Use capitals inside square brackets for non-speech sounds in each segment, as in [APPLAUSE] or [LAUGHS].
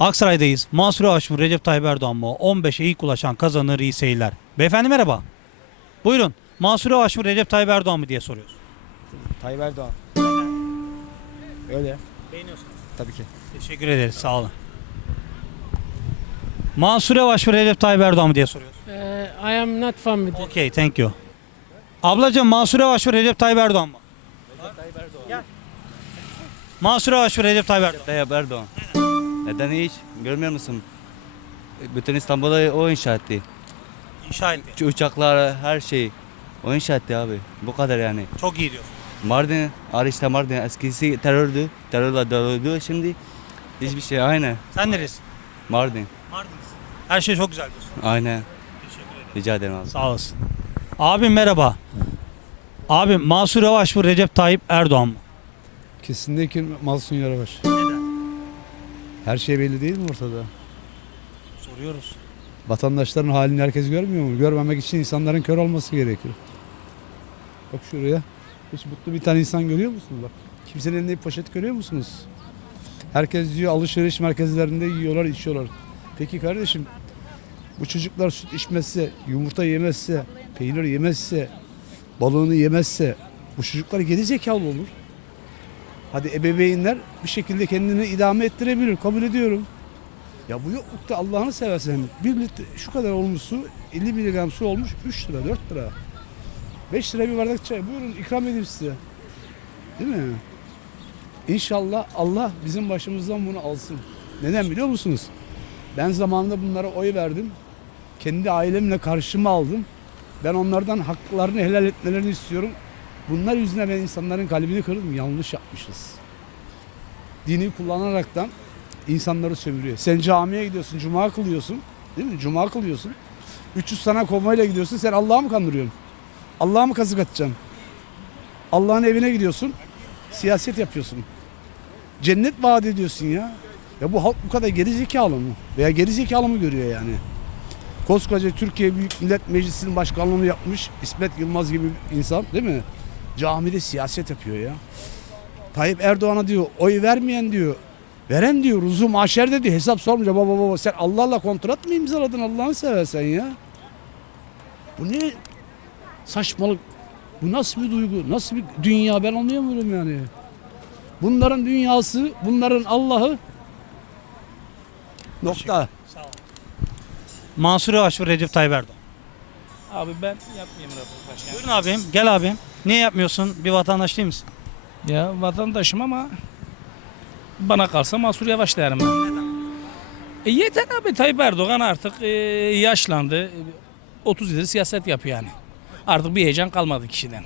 Aksaray'dayız. Mansur Yavaş mı Recep Tayyip Erdoğan mı? 15'e ilk ulaşan kazanır iyi seyirler. Beyefendi merhaba. Buyurun. Mansur Yavaş mı Recep Tayyip Erdoğan mı diye soruyoruz. Tayyip Erdoğan. Öyle. Beğeniyorsunuz. Tabii ki. Teşekkür ederiz. Sağ olun. Mansur Yavaş mı Recep Tayyip Erdoğan mı diye soruyoruz. Uh, I am not from with it. Okay, thank you. Ablacığım Mansur Yavaş mı Recep Tayyip Erdoğan mı? Gel. Mansur Yavaş mı Recep Tayyip Erdoğan? Tayyip Erdoğan. Neden hiç? Görmüyor musun? Bütün İstanbul'u o inşa etti. İnşa etti. Şu Uçaklar, her şey. O inşa etti abi. Bu kadar yani. Çok iyi diyor. Mardin, Arişte Mardin eskisi terördü. Terörle doluyordu. Şimdi hiçbir şey aynı. Sen neresin? Mardin. Mardin'sin. Her şey çok güzel diyorsun. Aynen. Teşekkür ederim. Rica ederim abi. Sağ olasın. Abim merhaba. Abim Mansur Yavaş mı Recep Tayyip Erdoğan mı? Kesinlikle Malsun Yarabaş. Her şey belli değil mi ortada? Soruyoruz. Vatandaşların halini herkes görmüyor mu? Görmemek için insanların kör olması gerekir. Bak şuraya. Hiç mutlu bir tane insan görüyor musunuz? Bak. Kimsenin elinde bir poşet görüyor musunuz? Herkes diyor alışveriş merkezlerinde yiyorlar, içiyorlar. Peki kardeşim bu çocuklar süt içmezse, yumurta yemezse, peynir yemezse, balığını yemezse bu çocuklar geri zekalı olur. Hadi ebeveynler bir şekilde kendini idame ettirebilir. Kabul ediyorum. Ya bu yoklukta Allah'ını seversen bir litre şu kadar olmuş su 50 miligram su olmuş 3 lira 4 lira. 5 lira bir bardak çay buyurun ikram edeyim size. Değil mi? İnşallah Allah bizim başımızdan bunu alsın. Neden biliyor musunuz? Ben zamanında bunlara oy verdim. Kendi ailemle karşıma aldım. Ben onlardan haklarını helal etmelerini istiyorum. Bunlar yüzüne ben insanların kalbini kırdım. Yanlış yapmışız. Dini kullanaraktan insanları sömürüyor. Sen camiye gidiyorsun, cuma kılıyorsun. Değil mi? Cuma kılıyorsun. 300 sana konvoyla gidiyorsun. Sen Allah'ı mı kandırıyorsun? Allah'a mı kazık atacaksın? Allah'ın evine gidiyorsun. Siyaset yapıyorsun. Cennet vaat ediyorsun ya. Ya bu halk bu kadar geri zekalı mı? Veya geri zekalı mı görüyor yani? Koskoca Türkiye Büyük Millet Meclisi'nin başkanlığını yapmış İsmet Yılmaz gibi insan değil mi? Camide siyaset yapıyor ya. Tayyip Erdoğan'a diyor oy vermeyen diyor Veren diyor ruzu maşerde diyor hesap sormayacak baba baba sen Allah'la kontrat mı imzaladın Allah'ını seversen ya. Bu ne saçmalık bu nasıl bir duygu nasıl bir dünya ben anlayamıyorum yani. Bunların dünyası bunların Allah'ı nokta. Mansur Yavaş mı Recep Tayyip Erdoğan? Abi ben yapmayayım röportaj. Buyurun abim. Gel abim. Niye yapmıyorsun? Bir vatandaş değil misin? Ya vatandaşım ama bana kalsa Mansur Yavaş derim. E yeter abi Tayyip Erdoğan artık e, yaşlandı. 30 yıldır siyaset yapıyor yani. Artık bir heyecan kalmadı kişiden.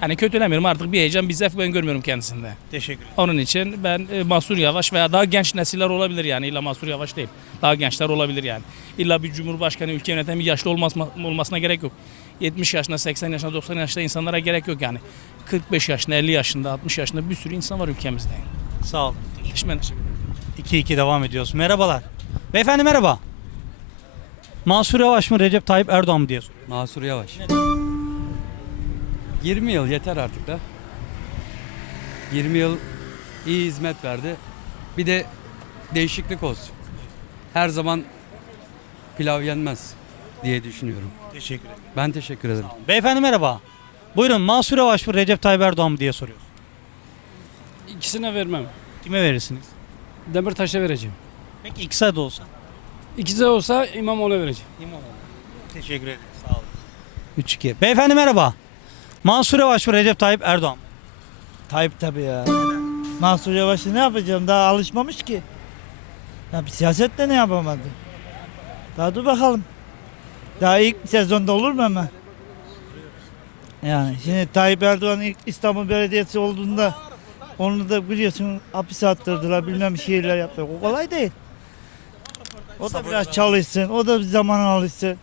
Hani kötülemiyorum artık bir heyecan bize ben görmüyorum kendisinde. Teşekkür ederim. Onun için ben e, Mansur Yavaş veya daha genç nesiller olabilir yani. İlla Mansur Yavaş değil. Daha gençler olabilir yani. İlla bir cumhurbaşkanı ülke yöneten bir yaşlı olmasına, olmasına gerek yok. 70 yaşında, 80 yaşında, 90 yaşında insanlara gerek yok yani. 45 yaşında, 50 yaşında, 60 yaşında bir sürü insan var ülkemizde. Sağ olun. Teşekkür ederim. 2-2 devam ediyoruz. Merhabalar. Beyefendi merhaba. Mansur Yavaş mı Recep Tayyip Erdoğan mı diye. Mansur Yavaş. 20 yıl yeter artık da. 20 yıl iyi hizmet verdi. Bir de değişiklik olsun. Her zaman pilav yenmez diye düşünüyorum. Teşekkür ederim. Ben teşekkür ederim. Beyefendi merhaba. Buyurun Mansur Yavaş mı Recep Tayyip Erdoğan mı diye soruyoruz. İkisine vermem. Kime verirsiniz? Demirtaş'a vereceğim. Peki ikisi de olsa. İkisi de olsa İmamoğlu'na vereceğim. İmamoğlu. Teşekkür ederim. Sağ olun. 3-2. Beyefendi merhaba. Mansur Yavaş mı Recep Tayyip Erdoğan mı? Tayyip tabii ya. Mansur Yavaş'ı ne yapacağım? Daha alışmamış ki. Ya bir siyasette ne yapamadı? Daha dur bakalım. Daha ilk sezonda olur mu ama? Yani şimdi Tayyip Erdoğan ilk İstanbul Belediyesi olduğunda onu da biliyorsun hapise attırdılar bilmem bir şeyler yaptılar. O kolay değil. O da biraz çalışsın. O da bir zaman alışsın.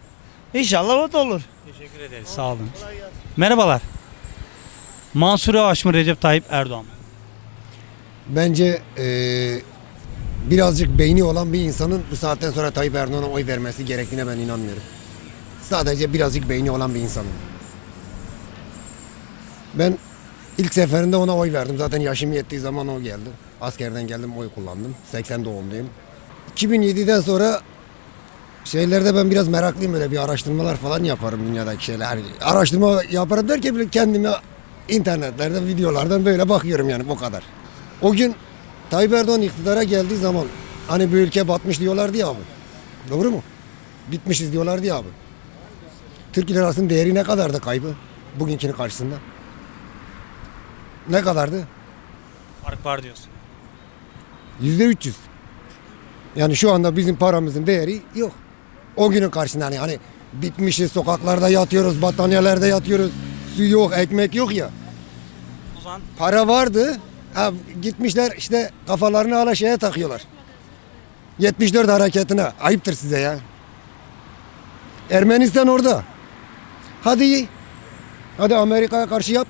İnşallah o da olur. Teşekkür ederiz. Sağ olun. Merhabalar. Mansur Yavaş mı Recep Tayyip Erdoğan? Bence eee, birazcık beyni olan bir insanın bu saatten sonra Tayyip Erdoğan'a oy vermesi gerektiğine ben inanmıyorum. Sadece birazcık beyni olan bir insanım. Ben ilk seferinde ona oy verdim. Zaten yaşım yettiği zaman o geldi. Askerden geldim oy kullandım. 80 doğumluyum. 2007'den sonra şeylerde ben biraz meraklıyım böyle bir araştırmalar falan yaparım dünyadaki şeyler. Hani Araştırma yaparım derken bile kendime internetlerden, videolardan böyle bakıyorum yani bu kadar. O gün Tayyip Erdoğan iktidara geldiği zaman hani bu ülke batmış diyorlardı ya abi. Doğru mu? Bitmişiz diyorlardı ya abi. Türk lirasının değeri ne kadardı kaybı bugünkünün karşısında? Ne kadardı? Fark var diyorsun. Yüzde 300. Yani şu anda bizim paramızın değeri yok. O günün karşısında hani, hani bitmişiz sokaklarda yatıyoruz, battaniyelerde yatıyoruz. Su yok, ekmek yok ya. O zaman Para vardı. Ha, gitmişler işte kafalarını ala şeye takıyorlar. 74 hareketine. Ayıptır size ya. Ermenistan orada. Hadi iyi. Hadi Amerika'ya karşı yap.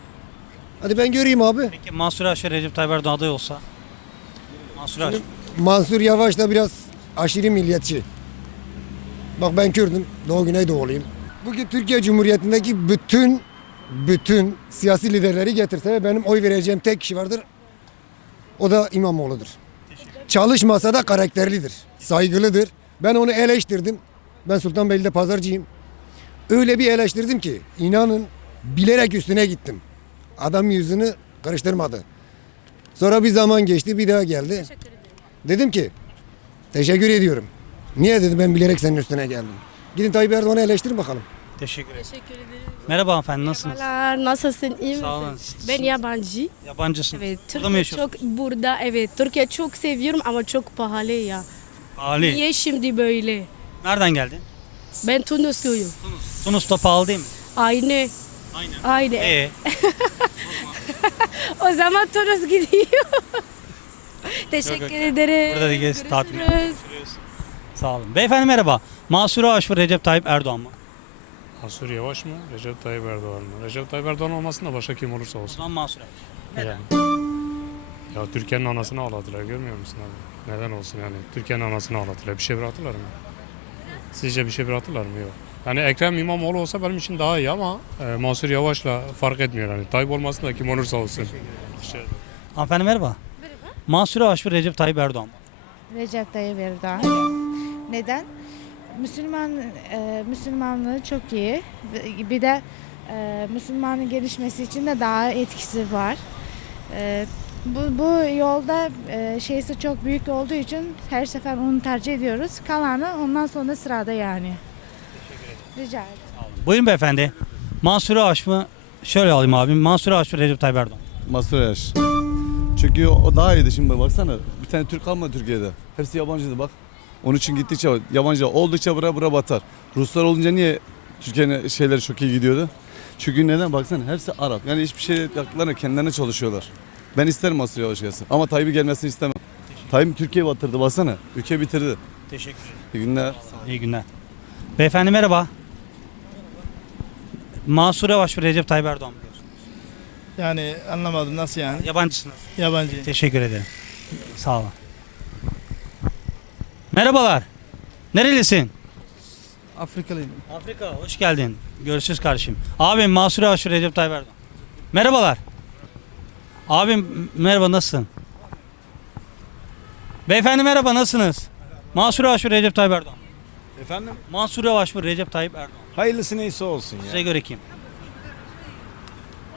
Hadi ben göreyim abi. peki Mansur Yavaş ve Recep Tayyip Erdoğan aday olsa? Mansur Yavaş. Mansur Yavaş da biraz aşırı milliyetçi. Bak ben Kürdüm. Doğu Güneydoğuluyum. Bugün Türkiye Cumhuriyeti'ndeki bütün bütün siyasi liderleri getirse benim oy vereceğim tek kişi vardır. O da İmamoğlu'dur. Çalışmasa da karakterlidir. Saygılıdır. Ben onu eleştirdim. Ben Sultanbeyli'de pazarcıyım. Öyle bir eleştirdim ki inanın bilerek üstüne gittim. Adam yüzünü karıştırmadı. Sonra bir zaman geçti bir daha geldi. Dedim ki teşekkür ediyorum. Niye dedim ben bilerek senin üstüne geldim. Gidin Tayyip Erdoğan'ı eleştirin bakalım. Teşekkür ederim. Teşekkür ederim. Merhaba hanımefendi nasılsınız? Merhabalar, nasılsın? İyi Sağ olun. misin? Ben yabancı. Yabancısın. Evet, Burada mı Türkiye yaşıyorsun? çok burada evet. Türkiye çok seviyorum ama çok pahalı ya. Ali. Niye şimdi böyle? Nereden geldin? Ben Tunusluyum. Tunus'ta pahalı değil mi? Aynı. Aynen. Aynı. Ee, [LAUGHS] O zaman Tunus gidiyor. Teşekkür yok. ederim. Burada da gez, tatil. Görüşürüz. Sağ olun. Beyefendi merhaba. Mansur Yavaş ve Recep Tayyip Erdoğan mı? Mansur Yavaş mı? Recep Tayyip Erdoğan mı? Recep Tayyip Erdoğan olmasın da başka kim olursa olsun. zaman Mansur Yavaş. Yani. Ya Türkiye'nin anasını ağladılar görmüyor musun abi? Neden olsun yani? Türkiye'nin anasını ağladılar. Bir şey bıraktılar mı? Sizce bir şey bıraktılar mı? Yok. Yani Ekrem İmamoğlu olsa benim için daha iyi ama e, Mansur Yavaş'la fark etmiyor yani. Tayyip olmasın da kim olursa olsun. İşte Hanımefendi merhaba. Mansur Yavaş ve Recep Tayyip Erdoğan mı? Recep Tayyip Erdoğan. Neden? Müslüman e, Müslümanlığı çok iyi. Bir de e, Müslümanın gelişmesi için de daha etkisi var. E, bu, bu yolda e, şeysi çok büyük olduğu için her sefer onu tercih ediyoruz. Kalanı ondan sonra sırada yani. Rica ederim. Buyurun beyefendi. Mansur Yavaş mı? Şöyle alayım abim. Mansur Yavaş ve Recep Tayyip Erdoğan. Mansur Yavaş. Çünkü o daha iyiydi şimdi baksana. Bir tane Türk kalmadı Türkiye'de. Hepsi yabancıydı bak. Onun için gittikçe yabancı oldukça bura bura batar. Ruslar olunca niye Türkiye'nin şeyleri çok iyi gidiyordu? Çünkü neden baksana hepsi Arap. Yani hiçbir şey yaptıklarına kendilerine çalışıyorlar. Ben isterim Yavaş gelsin. Ama Tayyip'i gelmesini istemem. Tayyip Türkiye'yi batırdı baksana. Ülke bitirdi. Teşekkür ederim. İyi günler. İyi günler. Beyefendi merhaba. Mansur Yavaş ve Recep Tayyip Erdoğan mı diyorsun? Yani anlamadım nasıl yani? Yabancısınız. Yabancı. Teşekkür ederim. Sağ olun. Merhabalar. Nerelisin? Afrikalıyım. Afrika. Hoş geldin. Görüşürüz kardeşim. Abim Mansur Yavaş Recep Tayyip Erdoğan. Merhabalar. Abim merhaba nasılsın? Beyefendi merhaba nasılsınız? Mansur Yavaş Recep Tayyip Erdoğan. Efendim? Mansur Yavaş ve Recep Tayyip Erdoğan. Hayırlısı neyse olsun ya. Size göre kim?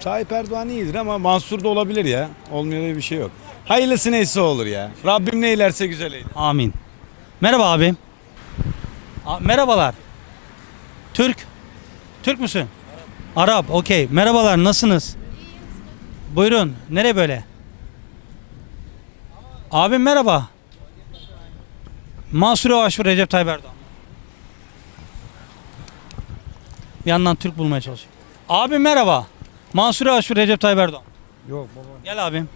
Tayyip Erdoğan iyidir ama Mansur da olabilir ya. Olmuyor diye bir şey yok. Hayırlısı neyse olur ya. Rabbim neylerse güzel eyler. Amin. Merhaba abim. A- merhabalar. Türk. Türk müsün? Arap. Okey. Merhabalar. Nasılsınız? Buyurun. Nere böyle? Abim merhaba. Mansur Yavaş ve Recep Tayyip Erdoğan. Bir yandan Türk bulmaya çalışıyor. Abim merhaba. Mansur Yavaş ve Recep Tayyip Erdoğan. Yok baba. Gel abim.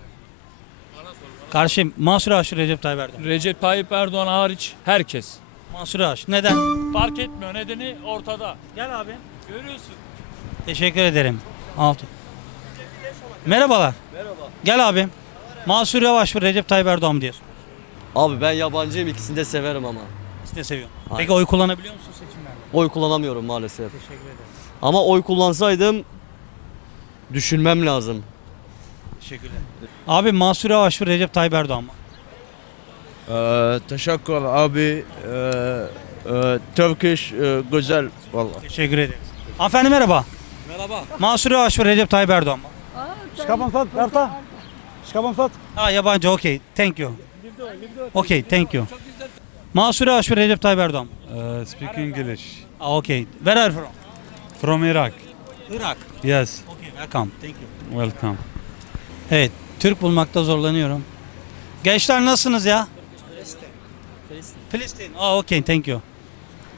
Karşım Mansur ve Recep Tayyip Erdoğan. Recep Tayyip Erdoğan hariç herkes. Mansur Yavaş. Neden? Fark etmiyor nedeni ortada. Gel abi. Görüyorsun. Teşekkür ederim. Altı. Merhabalar. Merhaba. Gel abim. Mansur Yavaş ve Recep Tayyip Erdoğan mı diyorsun? Abi ben yabancıyım ikisini de severim ama. İkisini de seviyorum. Aynen. Peki oy kullanabiliyor musun seçimlerde? Oy kullanamıyorum maalesef. Teşekkür ederim. Ama oy kullansaydım düşünmem lazım. Teşekkürler. Abi Mansur Yavaş ve Recep Tayyip Erdoğan mı? teşekkür abi. Turkish güzel vallahi. Teşekkür ederiz. Hanımefendi merhaba. Merhaba. Mansur Yavaş mı Recep Tayyip Erdoğan mı? Şkaban Berta. Şkaban Ha yabancı okey. Thank you. Okay thank you. Mansur Yavaş mı Recep Tayyip Erdoğan mı? speak English. Ah, okay. Where are you from? From Iraq. Irak. Yes, Okay welcome. Thank you. welcome. Evet, Türk bulmakta zorlanıyorum. Gençler nasılsınız ya? Filistin. Filistin. Aa okey, thank you.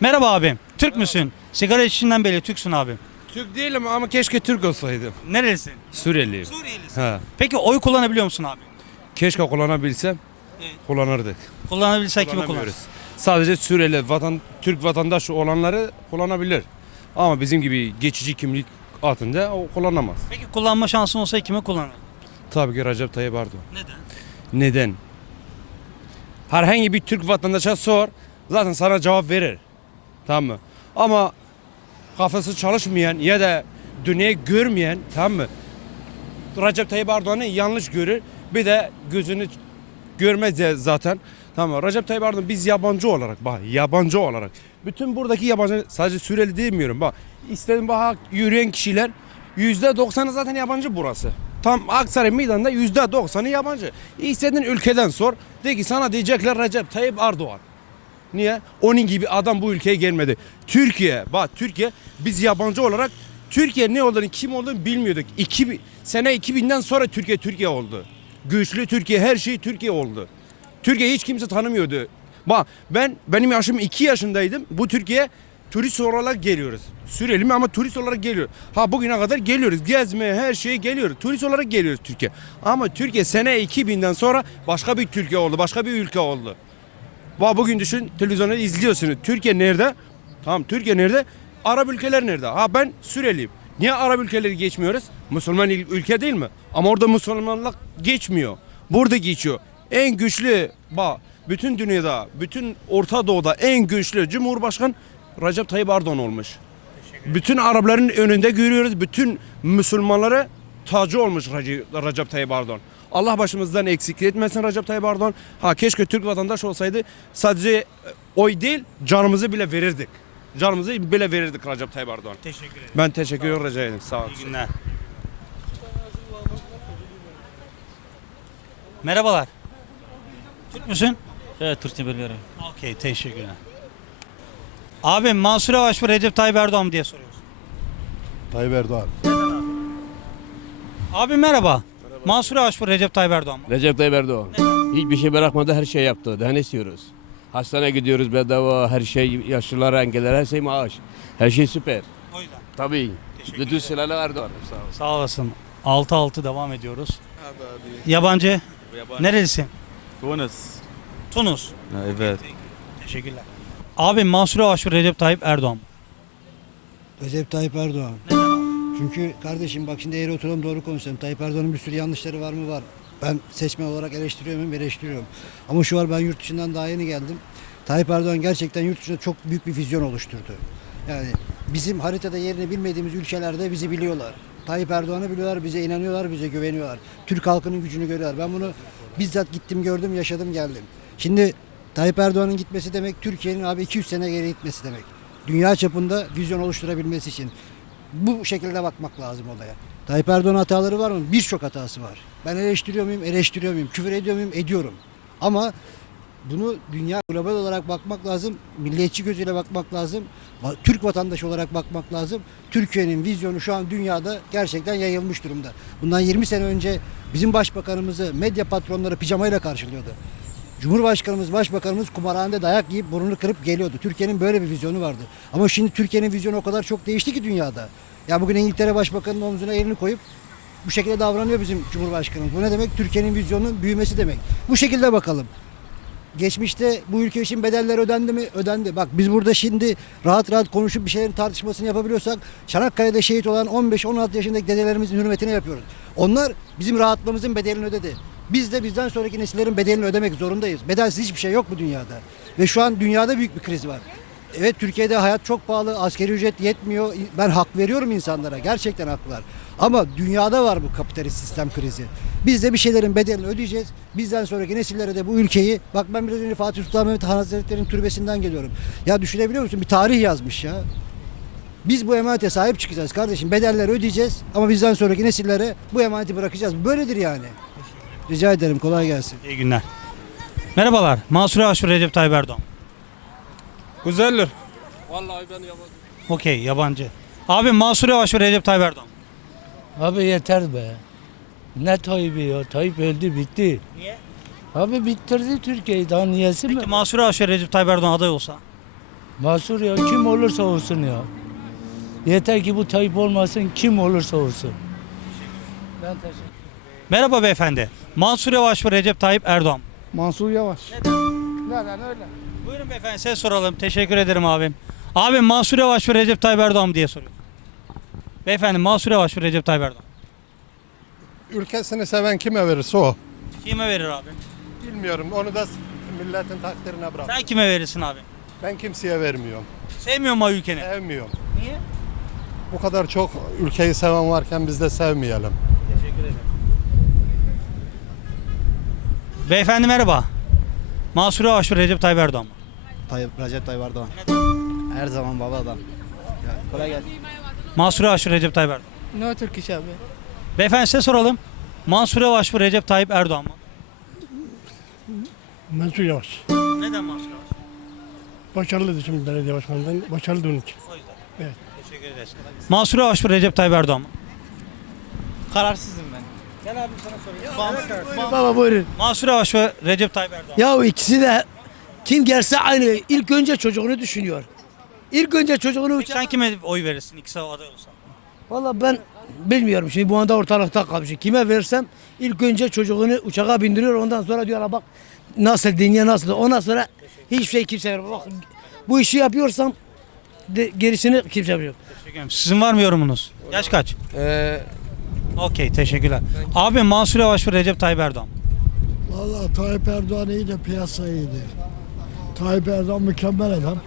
Merhaba abim. Türk müsün? Sigara içişinden belli Türksün abim. Türk değilim ama keşke Türk olsaydım. Nerelisin? Suriyeliyim. Suriyelisin. Ha. Peki oy kullanabiliyor musun abi? Keşke kullanabilsem. Evet. Kullanırdık. Kullanabilse kimi kullanırsın? Sadece Suriyeli vatan Türk vatandaş olanları kullanabilir. Ama bizim gibi geçici kimlik altında o kullanamaz. Peki kullanma şansın olsa kimi kullanırdın? Tabii ki Recep Tayyip Erdoğan. Neden? Neden? Herhangi bir Türk vatandaşa sor zaten sana cevap verir. Tamam mı? Ama kafası çalışmayan ya da dünyayı görmeyen tamam mı? Recep Tayyip Erdoğan'ı yanlış görür. Bir de gözünü görmez de zaten. Tamam mı? Recep Tayyip Erdoğan biz yabancı olarak bak yabancı olarak. Bütün buradaki yabancı sadece Suriyeli demiyorum bak. İstedim bak yürüyen kişiler yüzde doksanı zaten yabancı burası. Tam Aksaray meydanında yüzde doksanı yabancı. İstediğin ülkeden sor. De ki sana diyecekler Recep Tayyip Erdoğan. Niye? Onun gibi adam bu ülkeye gelmedi. Türkiye, bak Türkiye biz yabancı olarak Türkiye ne olduğunu, kim olduğunu bilmiyorduk. 2000, sene 2000'den sonra Türkiye Türkiye oldu. Güçlü Türkiye, her şey Türkiye oldu. Türkiye hiç kimse tanımıyordu. Bak ben benim yaşım 2 yaşındaydım. Bu Türkiye turist olarak geliyoruz. Suriyeli mi ama turist olarak geliyor. Ha bugüne kadar geliyoruz. Gezmeye her şeye geliyoruz. Turist olarak geliyoruz Türkiye. Ama Türkiye sene 2000'den sonra başka bir Türkiye oldu. Başka bir ülke oldu. Bak bugün düşün televizyonda izliyorsunuz. Türkiye nerede? Tamam Türkiye nerede? Arap ülkeler nerede? Ha ben Suriyeliyim. Niye Arap ülkeleri geçmiyoruz? Müslüman ülke değil mi? Ama orada Müslümanlık geçmiyor. Burada geçiyor. En güçlü bak bütün dünyada, bütün Orta Doğu'da en güçlü Cumhurbaşkanı Recep Tayyip Erdoğan olmuş. Bütün Arapların önünde görüyoruz. Bütün Müslümanlara tacı olmuş Recep, Recep Tayyip Erdoğan. Allah başımızdan eksik etmesin Recep Tayyip Erdoğan. Ha keşke Türk vatandaş olsaydı sadece e, oy değil canımızı bile verirdik. Canımızı bile verirdik Recep Tayyip Erdoğan. Teşekkür ederim. Ben teşekkür ederim rica ederim. Sağ olun. İyi günler. Merhabalar. Türk müsün? Evet Türkçe biliyorum. Okey, teşekkürler. Abim Mansur Yavaş mı Recep Tayyip Erdoğan mı diye soruyoruz. Tayyip Erdoğan. Abi merhaba. Mansur Yavaş mı Recep Tayyip Erdoğan mı? Recep Tayyip Erdoğan. Hiçbir şey bırakmadı her şey yaptı. Daha ne istiyoruz? Hastaneye gidiyoruz bedava her şey yaşlılara engeller her şey maaş. Her şey süper. O yüzden. Tabii. Teşekkür Bütün silahlı Erdoğan. Sağ ol. Sağ olasın. 6-6 devam ediyoruz. Yabancı. Nerelisin? Tunis. Tunus. Evet. Teşekkürler. Abi Mansur Yavaş mı Recep Tayyip Erdoğan mı? Recep Tayyip Erdoğan. Çünkü kardeşim bak şimdi eğri oturalım doğru konuşalım. Tayyip Erdoğan'ın bir sürü yanlışları var mı? Var. Ben seçmen olarak eleştiriyor muyum? Eleştiriyorum. Ama şu var ben yurt dışından daha yeni geldim. Tayyip Erdoğan gerçekten yurt dışında çok büyük bir vizyon oluşturdu. Yani bizim haritada yerini bilmediğimiz ülkelerde bizi biliyorlar. Tayyip Erdoğan'ı biliyorlar, bize inanıyorlar, bize güveniyorlar. Türk halkının gücünü görüyorlar. Ben bunu bizzat gittim, gördüm, yaşadım, geldim. Şimdi Tayyip Erdoğan'ın gitmesi demek Türkiye'nin abi 200 sene geri gitmesi demek. Dünya çapında vizyon oluşturabilmesi için. Bu şekilde bakmak lazım olaya. Tayyip Erdoğan hataları var mı? Birçok hatası var. Ben eleştiriyor muyum? Eleştiriyor muyum? Küfür ediyor muyum? Ediyorum. Ama bunu dünya global olarak bakmak lazım. Milliyetçi gözüyle bakmak lazım. Türk vatandaşı olarak bakmak lazım. Türkiye'nin vizyonu şu an dünyada gerçekten yayılmış durumda. Bundan 20 sene önce bizim başbakanımızı medya patronları pijamayla karşılıyordu. Cumhurbaşkanımız, başbakanımız kumarhanede dayak yiyip burnunu kırıp geliyordu. Türkiye'nin böyle bir vizyonu vardı. Ama şimdi Türkiye'nin vizyonu o kadar çok değişti ki dünyada. Ya bugün İngiltere Başbakanı'nın omzuna elini koyup bu şekilde davranıyor bizim Cumhurbaşkanımız. Bu ne demek? Türkiye'nin vizyonunun büyümesi demek. Bu şekilde bakalım. Geçmişte bu ülke için bedeller ödendi mi? Ödendi. Bak biz burada şimdi rahat rahat konuşup bir şeylerin tartışmasını yapabiliyorsak Çanakkale'de şehit olan 15-16 yaşındaki dedelerimizin hürmetine yapıyoruz. Onlar bizim rahatlığımızın bedelini ödedi. Biz de bizden sonraki nesillerin bedelini ödemek zorundayız. Bedelsiz hiçbir şey yok bu dünyada. Ve şu an dünyada büyük bir kriz var. Evet Türkiye'de hayat çok pahalı, askeri ücret yetmiyor. Ben hak veriyorum insanlara, gerçekten haklılar. Ama dünyada var bu kapitalist sistem krizi. Biz de bir şeylerin bedelini ödeyeceğiz. Bizden sonraki nesillere de bu ülkeyi, bak ben biraz önce Fatih Sultan Mehmet Han Hazretleri'nin türbesinden geliyorum. Ya düşünebiliyor musun? Bir tarih yazmış ya. Biz bu emanete sahip çıkacağız kardeşim. Bedelleri ödeyeceğiz ama bizden sonraki nesillere bu emaneti bırakacağız. Böyledir yani. Rica ederim kolay gelsin. İyi günler. Merhabalar. Mansur Yavaş ve Recep Tayyip Erdoğan. Güzeldir. Okey yabancı. Abi Mansur Yavaş ve Recep Tayyip Erdoğan. Abi yeter be. Ne Tayyip'i ya? Tayyip öldü bitti. Niye? Abi bitirdi Türkiye'yi daha niyesi mi? Peki Mansur Yavaş ve Recep Tayyip Erdoğan aday olsa? Masur ya kim olursa olsun ya. Yeter ki bu Tayyip olmasın kim olursa olsun. Ben teşekkür Merhaba beyefendi. Mansur Yavaş ve Recep Tayyip Erdoğan. Mansur Yavaş. Neden öyle? Buyurun beyefendi size soralım. Teşekkür ederim abim. Abim Mansur Yavaş ve Recep Tayyip Erdoğan mı diye soruyoruz. Beyefendi Mansur Yavaş ve Recep Tayyip Erdoğan. Ülkesini seven kime verirse o. Kime verir abi? Bilmiyorum onu da milletin takdirine bırak. Sen kime verirsin abi? Ben kimseye vermiyorum. Sevmiyor mu ülkeni? Sevmiyorum. Niye? Bu kadar çok ülkeyi seven varken biz de sevmeyelim. Teşekkür ederim. Beyefendi merhaba. Mansur Yavaş ve Recep Tayyip Erdoğan mı? Tayyip, Recep Tayyip Erdoğan. Her zaman baba adam. kolay gelsin. Mansur Yavaş ve Recep Tayyip Erdoğan. No Turkish abi. Beyefendi size soralım. Mansur Yavaş ve Recep Tayyip Erdoğan mı? Mansur Yavaş. Neden Mansur Yavaş? Başarılıydı şimdi belediye başkanından. Başarılı onun için. O yüzden. Evet. Teşekkür ederiz. Mansur Yavaş ve Recep Tayyip Erdoğan mı? Kararsızım ben. Gel abi sana sorayım. Baba buyurun. Mansur Yavaş ve Recep Tayyip Erdoğan. Ya ikisi de kim gelse aynı. İlk önce çocuğunu düşünüyor. İlk önce çocuğunu Peki sen kime oy verirsin ikisi aday olsa? Valla ben bilmiyorum şimdi bu anda ortalıkta kalmış. Kime versem ilk önce çocuğunu uçağa bindiriyor ondan sonra diyor "Hala bak nasıl dünya nasıl ondan sonra hiçbir şey kimse vermiyor. Bak bu işi yapıyorsam de, gerisini kimse yapmıyor. Teşekkür ederim. Sizin var mı yorumunuz? Yaş kaç? Ee, Okey teşekkürler. Abi Mansur Yavaş ve Recep Tayyip Erdoğan. Vallahi Tayyip Erdoğan iyi de piyasa iyiydi. Tayyip Erdoğan mükemmel adam.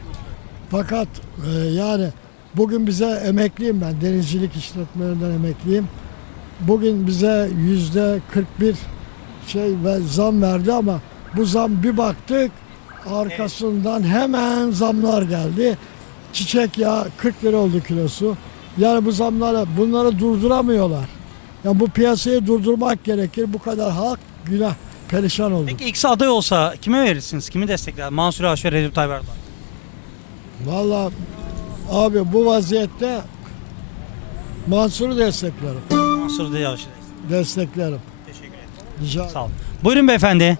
Fakat e, yani bugün bize emekliyim ben. Denizcilik işletmelerinden emekliyim. Bugün bize yüzde 41 şey ve zam verdi ama bu zam bir baktık arkasından hemen zamlar geldi. Çiçek yağı 40 lira oldu kilosu. Yani bu zamları bunları durduramıyorlar. Ya bu piyasayı durdurmak gerekir. Bu kadar halk günah perişan oldu. Peki ikisi aday olsa kime verirsiniz? Kimi destekler? Mansur Yavaş ve Recep Tayyip Erdoğan. Vallahi abi bu vaziyette Mansur'u desteklerim. Mansur Yavaş. Desteklerim. Teşekkür ederim. Rica Sağ olun. Buyurun beyefendi.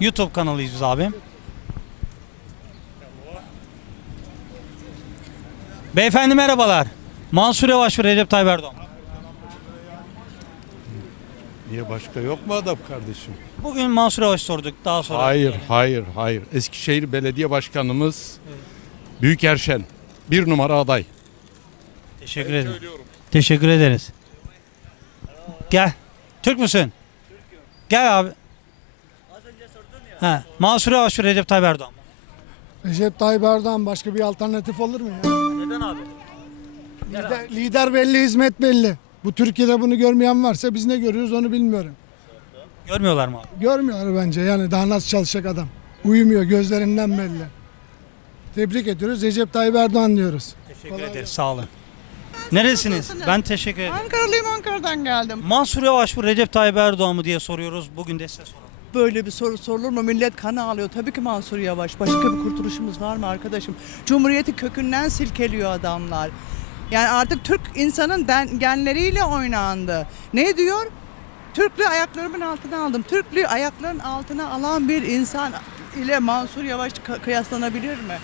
YouTube kanalıyız biz abi. Beyefendi merhabalar. Mansur Yavaş ve Recep Tayyip Erdoğan. Niye başka yok mu adam kardeşim? Bugün Mansur Yavaş sorduk daha sonra. Hayır, hayır, hayır. Eskişehir Belediye Başkanımız Büyük Erşen. Bir numara aday. Teşekkür ederim. Teşekkür ederiz. Gel. Türk müsün? Gel abi. Ha, Mansur Yavaş Recep Tayyip Erdoğan. Recep Tayyip Erdoğan başka bir alternatif olur mu ya? Neden abi? Lider, lider belli, hizmet belli. Bu Türkiye'de bunu görmeyen varsa biz ne görüyoruz onu bilmiyorum. Görmüyorlar mı abi? Görmüyor bence yani daha nasıl çalışacak adam. Uyumuyor gözlerinden belli. Tebrik ediyoruz. Recep Tayyip Erdoğan diyoruz. Teşekkür ederiz. Sağ olun. Neresiniz? Ben teşekkür ederim. Ankaralıyım Ankara'dan geldim. Mansur Yavaş mı Recep Tayyip Erdoğan mı diye soruyoruz. Bugün de size soralım. Böyle bir soru sorulur mu? Millet kanı alıyor. Tabii ki Mansur Yavaş. Başka bir kurtuluşumuz var mı arkadaşım? Cumhuriyeti kökünden silkeliyor adamlar. Yani artık Türk insanın den- genleriyle oynandı. Ne diyor? Türklüğü ayaklarımın altına aldım. Türklüğü ayakların altına alan bir insan ile Mansur Yavaş kı- kıyaslanabilir mi?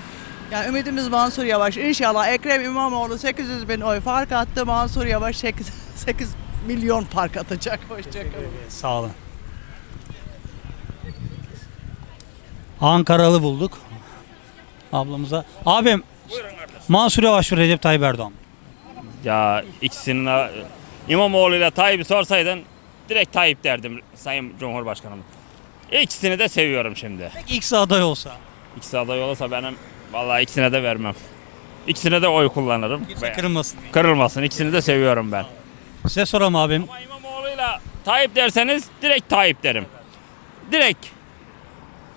Yani ümidimiz Mansur Yavaş. İnşallah Ekrem İmamoğlu 800 bin oy fark attı. Mansur Yavaş 8, 8 [LAUGHS] milyon fark atacak. Hoşçakalın. Sağ olun. Ankaralı bulduk. Ablamıza. Abim Mansur Yavaş ve Recep Tayyip Erdoğan. Ya ikisinin İmamoğlu ile Tayyip'i sorsaydın direkt Tayyip derdim Sayın Cumhurbaşkanım. İkisini de seviyorum şimdi. Peki ikisi aday olsa. İkisi aday olursa benim Vallahi ikisine de vermem. İkisine de oy kullanırım. Kimse kırılmasın. Kırılmasın. İkisini de seviyorum ben. Size soralım abim. İmamoğlu'yla Tayyip derseniz direkt Tayyip derim. Direkt.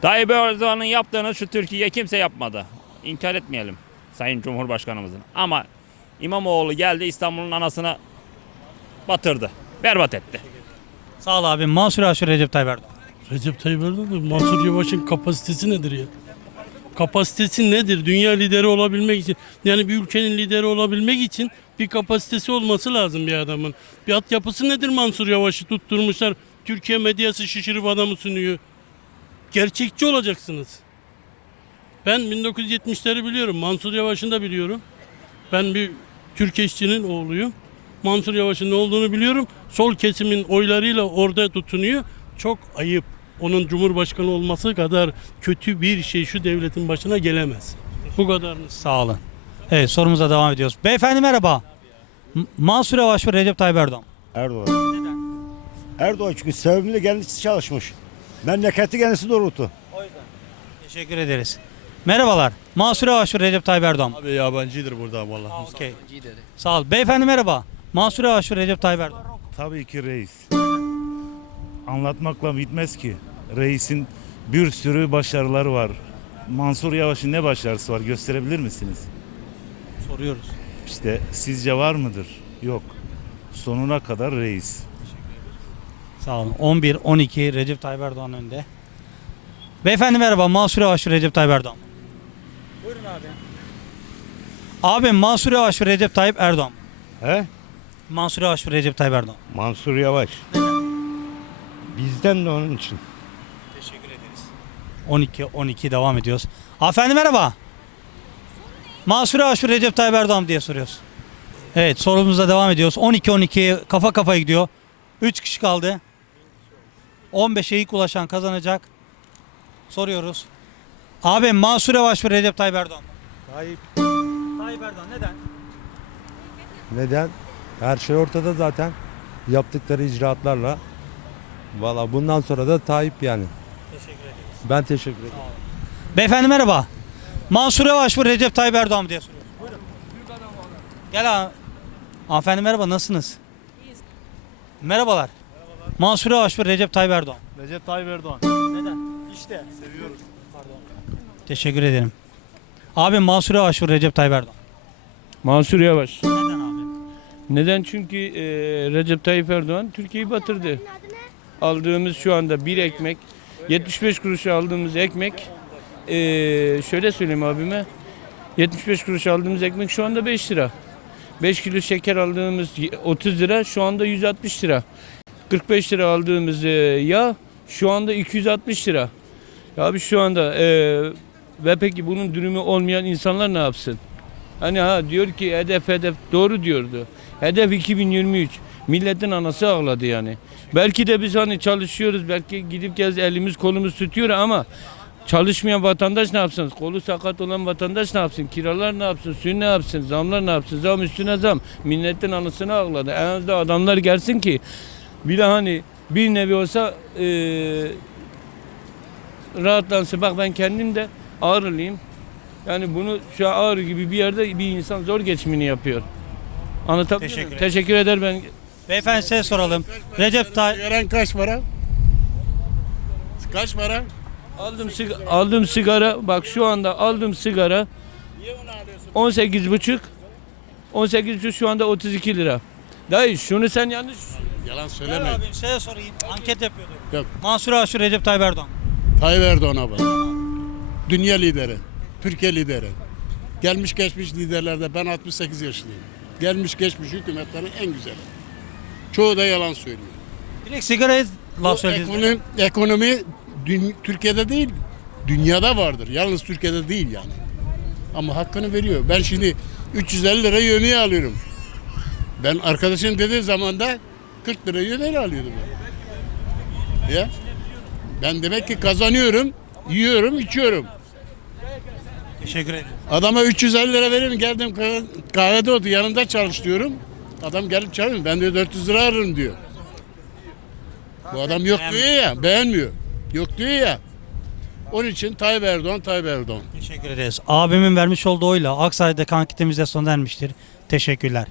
Tayyip Erdoğan'ın yaptığını şu Türkiye kimse yapmadı. İnkar etmeyelim Sayın Cumhurbaşkanımızın. Ama İmamoğlu geldi İstanbul'un anasına batırdı. Berbat etti. Sağ ol abim. Mansur Yavaş ve Recep Tayyip Erdoğan. Recep Tayyip Erdoğan Mansur Yavaş'ın kapasitesi nedir ya? Kapasitesi nedir? Dünya lideri olabilmek için yani bir ülkenin lideri olabilmek için bir kapasitesi olması lazım bir adamın. Bir altyapısı nedir Mansur Yavaş'ı tutturmuşlar. Türkiye medyası şişirip adamı sunuyor. Gerçekçi olacaksınız. Ben 1970'leri biliyorum. Mansur Yavaş'ın da biliyorum. Ben bir Türk işçinin oğluyum. Mansur Yavaş'ın ne olduğunu biliyorum. Sol kesimin oylarıyla orada tutunuyor. Çok ayıp. Onun Cumhurbaşkanı olması kadar kötü bir şey şu devletin başına gelemez. Bu kadar. Sağ olun. Evet sorumuza devam ediyoruz. Beyefendi merhaba. M- Mansur Yavaş ve Recep Tayyip Erdoğan. Erdoğan. Erdoğan çünkü sevimli kendisi çalışmış. Memleketi kendisi doğrultu. Teşekkür ederiz. Merhabalar. Mansur Yavaş ve Recep Tayyip Erdoğan. Abi yabancıdır burada vallahi. Okey. Sağ ol. Beyefendi merhaba. Mansur Yavaş ve Recep Tayyip Erdoğan. Tabii ki reis. Anlatmakla bitmez ki. Reisin bir sürü başarıları var. Mansur Yavaş'ın ne başarısı var gösterebilir misiniz? Soruyoruz. İşte sizce var mıdır? Yok. Sonuna kadar reis. Sağ olun. 11-12 Recep Tayyip Erdoğan önde. Beyefendi merhaba. Mansur Yavaş ve Recep Tayyip Erdoğan. Buyurun abi. Abi Mansur Yavaş ve Recep Tayyip Erdoğan. He? Mansur Yavaş ve Recep Tayyip Erdoğan. Mansur Yavaş. Bizden de onun için. Teşekkür ederiz. 12-12 devam ediyoruz. Hanımefendi merhaba. Mansur Yavaş ve Recep Tayyip Erdoğan diye soruyoruz. Evet sorumuza devam ediyoruz. 12-12 kafa kafa gidiyor. 3 kişi kaldı. 15'e ilk ulaşan kazanacak. Soruyoruz. Abi Mansur Yavaş ve Recep Tayyip Erdoğan. Tayyip. Tayyip Erdoğan neden? Neden? Her şey ortada zaten. Yaptıkları icraatlarla. Valla bundan sonra da Tayyip yani. Teşekkür ederiz. Ben teşekkür ederim. Beyefendi merhaba. Mansur Yavaş ve Recep Tayyip Erdoğan mı diye soruyoruz. Buyurun. Gel abi. Hanımefendi merhaba nasılsınız? Merhabalar. Mansur Yavaş ve Recep Tayyip Erdoğan. Recep Tayyip Erdoğan. Neden? İşte. Seviyoruz. Teşekkür ederim. Abi Mansur Yavaş ve Recep Tayyip Erdoğan. Mansur Yavaş. Neden abi? Neden? Çünkü e, Recep Tayyip Erdoğan Türkiye'yi batırdı. Aldığımız şu anda bir ekmek, 75 kuruşa aldığımız ekmek, e, şöyle söyleyeyim abime, 75 kuruş aldığımız ekmek şu anda 5 lira. 5 kilo şeker aldığımız 30 lira, şu anda 160 lira. 45 lira aldığımız e, yağ şu anda 260 lira. Ya abi şu anda e, ve peki bunun dürümü olmayan insanlar ne yapsın? Hani ha diyor ki hedef hedef doğru diyordu. Hedef 2023. Milletin anası ağladı yani. Belki de biz hani çalışıyoruz. Belki gidip gez elimiz kolumuz tutuyor ama çalışmayan vatandaş ne yapsın? Kolu sakat olan vatandaş ne yapsın? Kiralar ne yapsın? Suyu ne yapsın? Zamlar ne yapsın? Zam üstüne zam. Milletin anasını ağladı. En azından adamlar gelsin ki bir de hani bir nevi olsa eee rahatlansın. Bak ben kendim de Ağrılıyım. Yani bunu şu an Ağrı gibi bir yerde bir insan zor geçimini yapıyor. Anlatabiliyor Teşekkür muyum? ederim. Teşekkür eder ben. Beyefendi size soralım. Recep Tayyip Sigaran kaç para? Kaç para? Aldım sigara, aldım sigara. Bak şu anda aldım sigara. 18 buçuk. 18 buçuk şu anda 32 lira. Dayı şunu sen yanlış Yalan söyleme. abi size sorayım. Anket yapıyorduk. Yok. Mansur ve Recep Tayyip Erdoğan. Tayyip Erdoğan abi. Dünya lideri. Türkiye lideri. Gelmiş geçmiş liderlerde ben 68 yaşındayım. Gelmiş geçmiş hükümetlerin en güzeli. Çoğu da yalan söylüyor. Direkt sigaraya laf Bu söylediniz. ekonomi, ekonomi dün- Türkiye'de değil, dünyada vardır. Yalnız Türkiye'de değil yani. Ama hakkını veriyor. Ben şimdi 350 lira yemeği alıyorum. Ben arkadaşım dediği zaman da 40 lira yemeği alıyordum. Ben. Ya. Ben demek ki kazanıyorum, yiyorum, içiyorum. Teşekkür ederim. Adama 350 lira veriyorum. Geldim kah- kahvede otur yanında çalış diyorum. Adam gelip çalışıyor. Ben de 400 lira alırım diyor. Bu adam yok diyor ya. Beğenmiyor. Yok diyor ya. Onun için Tayyip Erdoğan, Tayyip Erdoğan. Teşekkür ederiz. Abimin vermiş olduğu oyla Aksaray'da anketimiz de sona ermiştir. Teşekkürler.